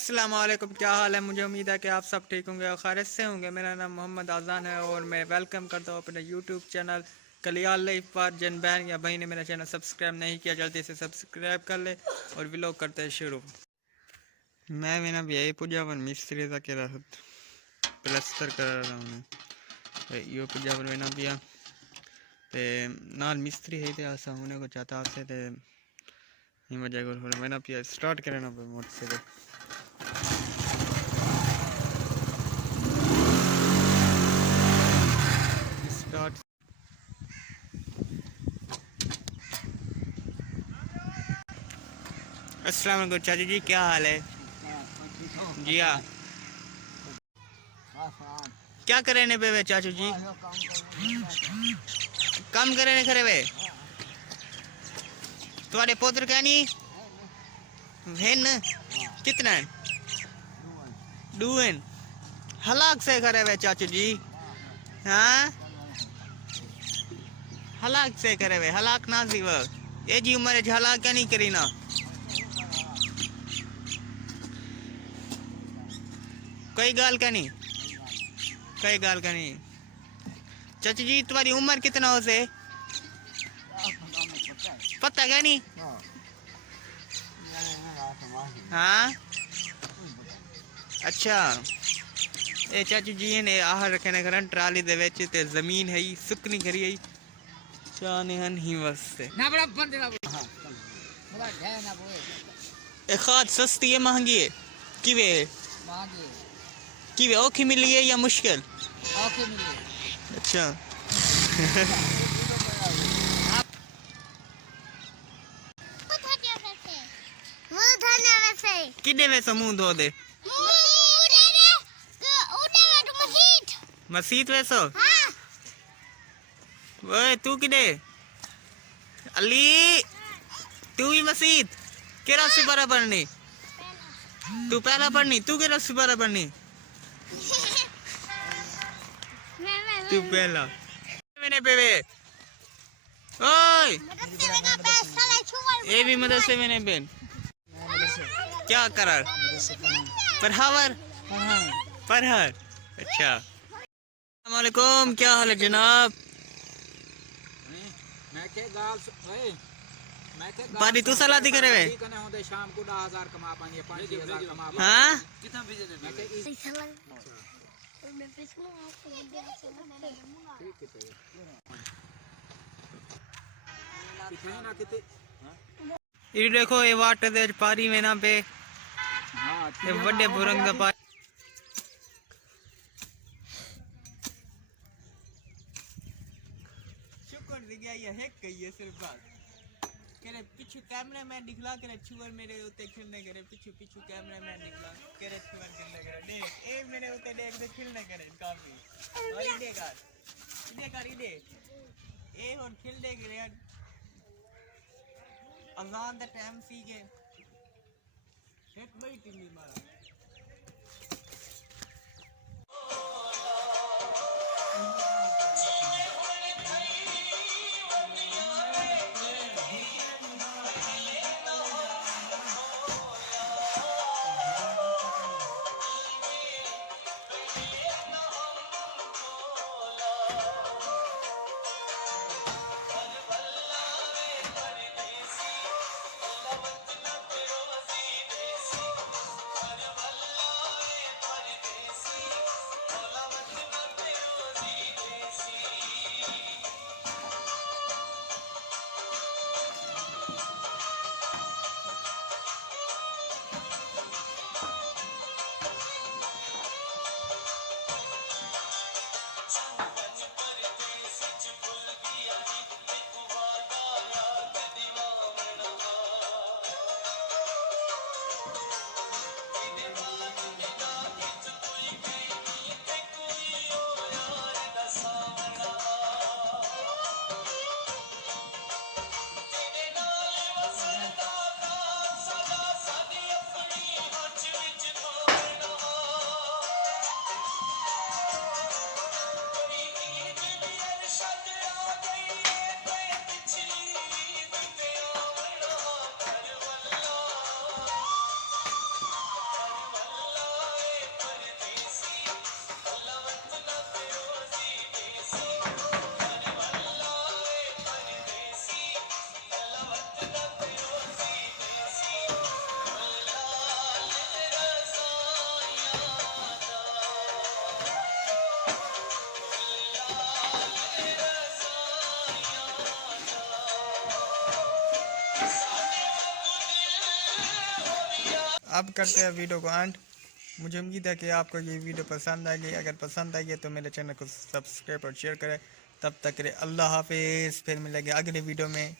अस्सलाम वालेकुम, क्या हाल है। मुझे उम्मीद है कि आप सब ठीक होंगे और खैरियत से होंगे। मेरा नाम मोहम्मद आज़ान है और मैं वेलकम करता हूँ अपने यूट्यूब चैनल कलियाल लाइफ पर। जिन बहन या भाई ने मेरा चैनल सब्सक्राइब नहीं किया जल्दी से सब्सक्राइब कर ले और व्लॉग करते हैं शुरू। मैं बिना भी यही पूजा पर मिस्त्री तक प्लस्तर कर रहा हूँ। यो पूजा पर बिना पिया ते नाल मिस्त्री है ते आसा होने को चाहता से ते वजह को मैंने पिया स्टार्ट करना पे मोटर से स्टार्ट। अस्सलाम वालेकुम चाची जी, क्या हाल है। जी हाँ, क्या करे ने पे वे चाचू जी, काम करे ने खरे वे तुम्हारे पोत्र क्या नहीं भेन कितना है डून हलाक से करे वे चाचू जी। हाँ हलाक से करे वे, हलाक ना सी वो ये जी उम्र हलाक क्या नहीं करी ना। कई गाल का नहीं, कई गाल का नहीं। चाचू जी तुम्हारी उम्र कितना हो से पता क्या नहीं। हाँ अच्छा, ए चाचू जी ने आहार रखने करन ट्राली दे विच ते जमीन है सुकनी करी है चाने हन ही वास्ते ना बड़ा बंद ना बड़ा है ना वो ए खाद सस्ती है महंगी है किवे महंगी किवे औखी मिली है या मुश्किल औखी मिली है। अच्छा किने में समूह धो दे मसीत वैसो ओए तू किने अली तू भी मसीत केरा सिपारा पढ़नी तू पहला पढ़नी तू केरा सिपारा पढ़नी तू पहला मैंने पेवे ओए ये भी मदरसे में नहीं बेन क्या करार परहावर परहर। अच्छा अस्सलामुअलैकुम, क्या हाल है जनाब। पानी तू सलाती करे वे शाम को 10,000 कमा पानी 5,000 कमा। हाँ ये देखो ये वाटर दे पारी में ना पे ये बड़े बुरंग दा पानी शुक्र दिया ये है कही है सिर्फ बात करे पीछे कैमरा मैन दिखला करे छुअर मेरे उते खिलने करे पीछे पीछे कैमरा मैन दिखला करे छुअर खिलने करे देख ए मेरे उते देख दे खिलने करे काफी और ये कर ये ए और खिल दे करे अजान दा टाइम सी के एक बड़ी टीम मारा अब करते हैं वीडियो को एंड। मुझे उम्मीद है कि आपको ये वीडियो पसंद आएगी। अगर पसंद आई है तो मेरे चैनल को सब्सक्राइब और शेयर करें। तब तक के लिए अल्लाह हाफिज़, फिर मिलेंगे अगले वीडियो में।